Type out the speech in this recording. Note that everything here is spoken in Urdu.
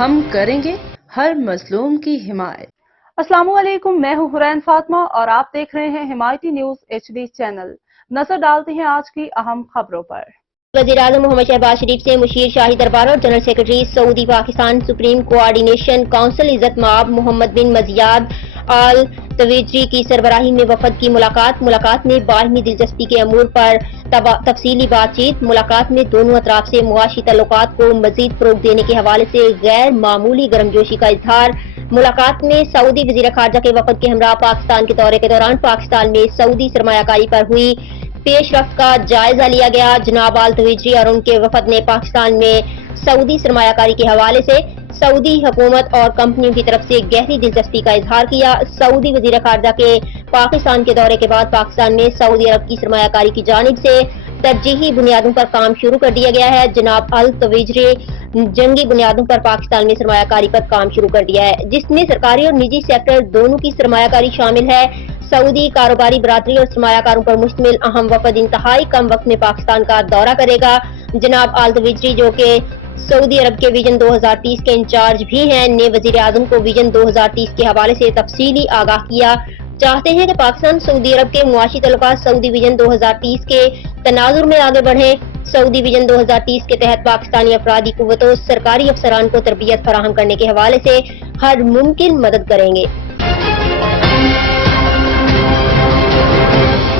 ہم کریں گے ہر مظلوم کی حمایت۔ السلام علیکم، میں ہوں حرین فاطمہ اور آپ دیکھ رہے ہیں حمایتی نیوز HD چینل۔ نظر ڈالتے ہیں آج کی اہم خبروں پر۔ وزیراعظم محمد شہباز شریف سے مشیر شاہی دربار اور جنرل سیکرٹری سعودی پاکستان سپریم کوآرڈینیشن کونسل عزت مآب محمد بن مزیاد آل تویجری کی سربراہی میں وفد کی ملاقات میں باہمی دلچسپی کے امور پر تفصیلی بات چیت۔ ملاقات میں دونوں اطراف سے معاشی تعلقات کو مزید فروغ دینے کے حوالے سے غیر معمولی گرمجوشی کا اظہار۔ ملاقات میں سعودی وزیر خارجہ کے وفد کے ہمراہ پاکستان کے دورے کے دوران پاکستان میں سعودی سرمایہ کاری پر ہوئی پیش رفت کا جائزہ لیا گیا۔ جناب آل تویجری اور ان کے وفد نے پاکستان میں سعودی سرمایہ کاری کے حوالے سے سعودی حکومت اور کمپنیوں کی طرف سے گہری دلچسپی کا اظہار کیا۔ سعودی وزیر خارجہ کے پاکستان کے دورے کے بعد پاکستان میں سعودی عرب کی سرمایہ کاری کی جانب سے ترجیحی بنیادوں پر کام شروع کر دیا گیا ہے۔ جناب آل تویجری جنگی بنیادوں پر پاکستان میں سرمایہ کاری پر کام شروع کر دیا ہے، جس میں سرکاری اور نجی سیکٹر دونوں کی سرمایہ کاری شامل ہے۔ سعودی کاروباری برادری اور سرمایہ کاروں پر مشتمل اہم وفد انتہائی کم وقت میں پاکستان کا دورہ کرے گا۔ جناب آل تویجری جو کہ سعودی عرب کے ویژن 2030 کے انچارج بھی ہیں، نے وزیر اعظم کو ویژن 2030 کے حوالے سے تفصیلی آگاہ کیا۔ چاہتے ہیں کہ پاکستان سعودی عرب کے معاشی تعلقات سعودی ویژن 2030 کے تناظر میں آگے بڑھیں۔ سعودی ویژن 2030 کے تحت پاکستانی افرادی قوتوں سرکاری افسران کو تربیت فراہم کرنے کے حوالے سے ہر ممکن مدد کریں گے۔